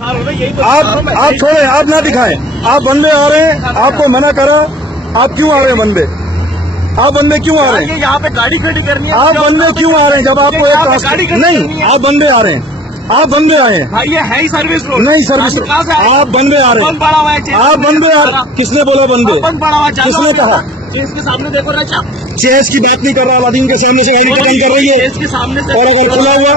आप छोड़े, आप ना दिखाएं। आप बंदे आ रहे हैं, आपको मना करा, आप क्यों आ रहे हैं बंदे? आप बंदे क्यों आ रहे हैं? यहाँ पे गाड़ी खड़ी करनी है। आप बंदे क्यों आ रहे हैं? जब आपको एक नहीं, आप बंदे आ रहे हैं, आप बंदे आए हैं। भाई ये है ही सर्विस रोड। नहीं सर्विस रोड, आप बंदे आ रहे हैं। पड़ा हुआ है, आप बंदे आ रहे हैं। किसने बोला बंदे? किसने कहा? इसके सामने देखो ना, चेस की बात नहीं कर रहा, अलादीन के सामने से गाड़ी खत्म कर रही है। इसके सामने से और अगर खुला हुआ,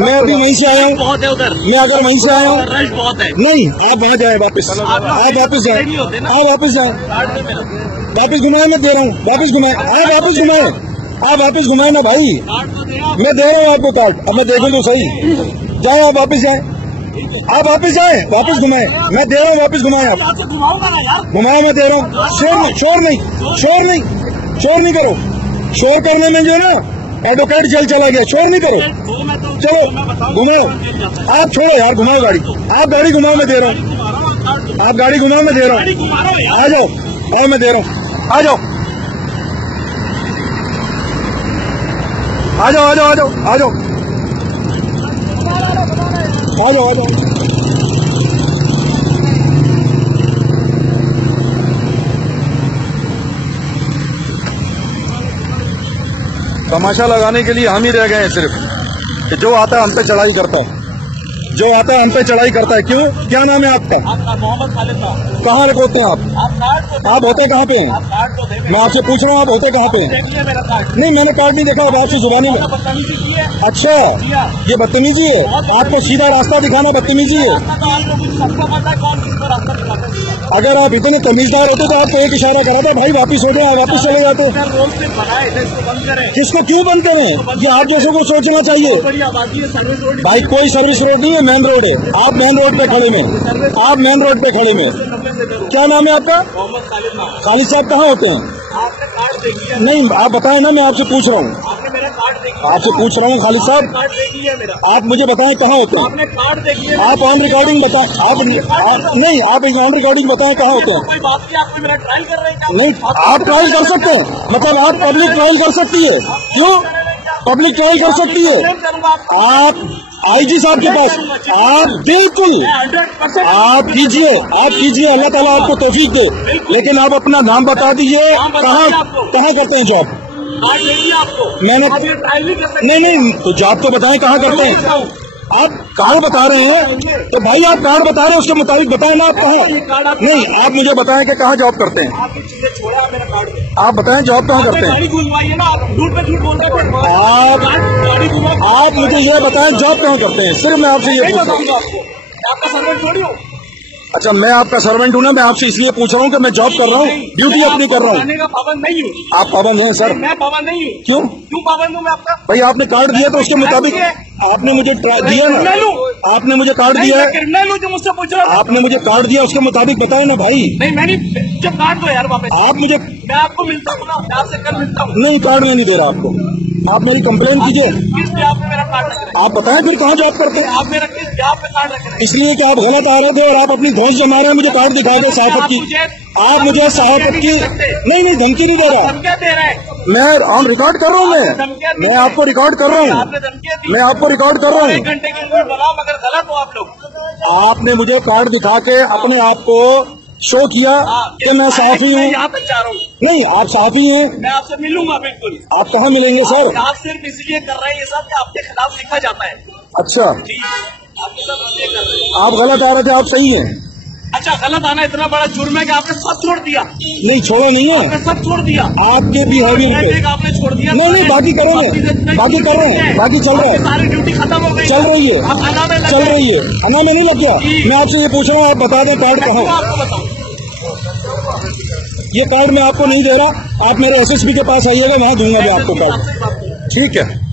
मैं अभी वहीं से आया हूँ, बहुत है उधर, मैं अगर वहीं से आया हूँ, रश बहुत है। नहीं आप वहाँ जाए वापस, आप वापस जाए, आप वापस जाए, वापस घुमाए, मैं दे रहा हूँ, वापस घुमाए, आप वापस घुमाए, आप वापस घुमाए ना भाई, मैं दे रहा हूँ आपको कार्ड। अब मैं देखूँ तो सही, जाए आप वापस जाए, आप वापस जाए, वापस घुमाए, मैं दे रहा हूँ, वापस घुमाए, आप घुमाए, मैं दे रहा हूँ। शोर नहीं करो, शोर करने में जो है ना एडवोकेट जेल चला गया, शोर नहीं करो। चलो घुमाओ, आप छोड़ो यार, घुमाओ गाड़ी, आप गाड़ी घुमाओ, मैं दे रहा हूँ, आप गाड़ी घुमाओ, मैं दे रहा हूँ, आ जाओ, और मैं दे रहा हूँ, आ जाओ, आ जाओ, आ जाओ, आ जाओ, आ जाओ, आ जाओ, आ जाओ। तमाशा लगाने के लिए हम ही रह गए हैं सिर्फ, कि जो आता है हम पे चढ़ाई करता है, जो आता है हम पे चढ़ाई करता है। क्यों, क्या नाम है आपका? मोहम्मद खालिद साहब। कहाँ होते हैं आप होते कहाँ पे हैं? मैं आपसे पूछ रहा हूँ, आप होते कहाँ पे हैं? नहीं, मैंने कार्ड नहीं देखा, अब आपसे जुबानी में। अच्छा, ये बदतमीजी है, आपको सीधा रास्ता दिखाना बदतमीजी है। अगर आप इतने तमीजदार होते तो आपको एक इशारा करा था, भाई वापिस हो गया, वापिस चले जाते। किसको क्यों बंद करें? ये आप जैसे को सोचना चाहिए। भाई कोई सर्विस रोड नहीं है, मेन रोड है, आप मेन रोड पे खड़े में, आप मेन रोड पे खड़े में। क्या नाम है आपका? खालिद साहब। कहाँ होते हैं? नहीं आप बताएं ना, मैं आपसे पूछ रहा हूँ, आपसे पूछ रहा हूँ खालिद साहब, आप मुझे बताएं कहाँ होते हैं? आप ऑन रिकॉर्डिंग बताएं, आप नहीं, आप ऑन रिकॉर्डिंग बताएं कहाँ होते हैं? नहीं, आप ट्रायल कर सकते हैं, मतलब आप पब्लिक ट्रायल कर सकती है। क्यों पब्लिक ट्रायल कर सकती है? आप आईजी साहब के पास, आप बिल्कुल आप कीजिए, अल्लाह ताला आपको तौफीक दे, लेकिन आप अपना नाम बता दीजिए, कहाँ करते हैं जॉब? मैंने नहीं, तो जॉब तो बताएं कहाँ करते हैं। आप कार्ड बता रहे हैं तो भाई आप कार्ड बता रहे हैं, उसके मुताबिक बताएं ना आप कहाँ। नहीं, आप मुझे बताएं कि कहाँ जॉब करते हैं, आप बताएं जॉब कहाँ करते हैं। आप मुझे ये बताएं जॉब कहाँ करते हैं, सिर्फ मैं आपसे ये पूछ रहा हूँ। अच्छा, मैं आपका सर्वेंट हूँ ना, मैं आपसे इसलिए पूछ रहा हूँ कि मैं जॉब कर रहा हूँ, ड्यूटी अपनी कर रहा हूँ। पाबंद नहीं हूँ। आप पाबंद हैं सर? मैं पाबंद नहीं हूँ। क्यों पाबंद हूँ मैं आपका? भाई आपने कार्ड दिया तो उसके मुताबिक आपने मुझे दिया ना, आपने मुझे कार्ड दिया है, क्रिमिनल हूँ जो मुझसे पूछ रहा है। आपने मुझे कार्ड दिया, उसके मुताबिक बताए ना भाई। नहीं, मैंने जब कार्ड दो यार वापस, आप मुझे, मैं आपको मिलता हूँ ना, मैं आपसे कल मिलता हूँ। नहीं, कार्ड मैं नहीं दे रहा आपको, आप मेरी कंप्लेंट कीजिए। आपने मेरा कार्ड रख रहे, आप बताएं फिर कहाँ जॉब करते हैं? आप मेरा किस जॉब पे कार्ड रख रहे हैं? इसलिए कि आप गलत आ रहे थे और आप अपनी धौंस जमा रहे हैं, मुझे कार्ड दिखा दे सहाफत की। आप मुझे सहाफत की नहीं, धमकी नहीं दे रहा, मैं ऑन रिकॉर्ड कर रहा हूँ, मैं आपको रिकॉर्ड कर रहा हूँ, मैं आपको रिकॉर्ड कर रहा हूँ। घंटे के अंदर बनाओ, मगर गलत हो आप लोग। आपने मुझे कार्ड दिखा के अपने आप को शो किया कि मैं साफी हूँ। यहाँ तक जा रहा हूँ। नहीं, आप साफी हैं, मैं आपसे मिलूंगा बिल्कुल। आप कहाँ मिलेंगे सर? आप सिर्फ इसलिए कर रहे हैं ये सब कि आपके खिलाफ लिखा जाता है। अच्छा, आप गलत आ रहे थे, आप सही हैं। अच्छा, गलत आना इतना बड़ा जुर्म है कि आपने सब छोड़ दिया? नहीं, छोड़ा नहीं है, आपने सब छोड़ दिया। आपके बिहेवियर पे आपने छोड़ दिया। नहीं, बाकी करेंगे, बाकी कर रहे हैं, बाकी चल रहा है, सारी ड्यूटी खत्म हो गई, चल रही है, चल रही है। अना में नहीं लग गया। मैं आपसे ये पूछ रहा हूँ, आप बता दें कार्ड कहाँ? आपको बताऊँ, ये कार्ड मैं आपको नहीं दे रहा, आप मेरे एसएसपी के पास आइएगा, वहाँ दूंगा मैं आपको कार्ड। ठीक है।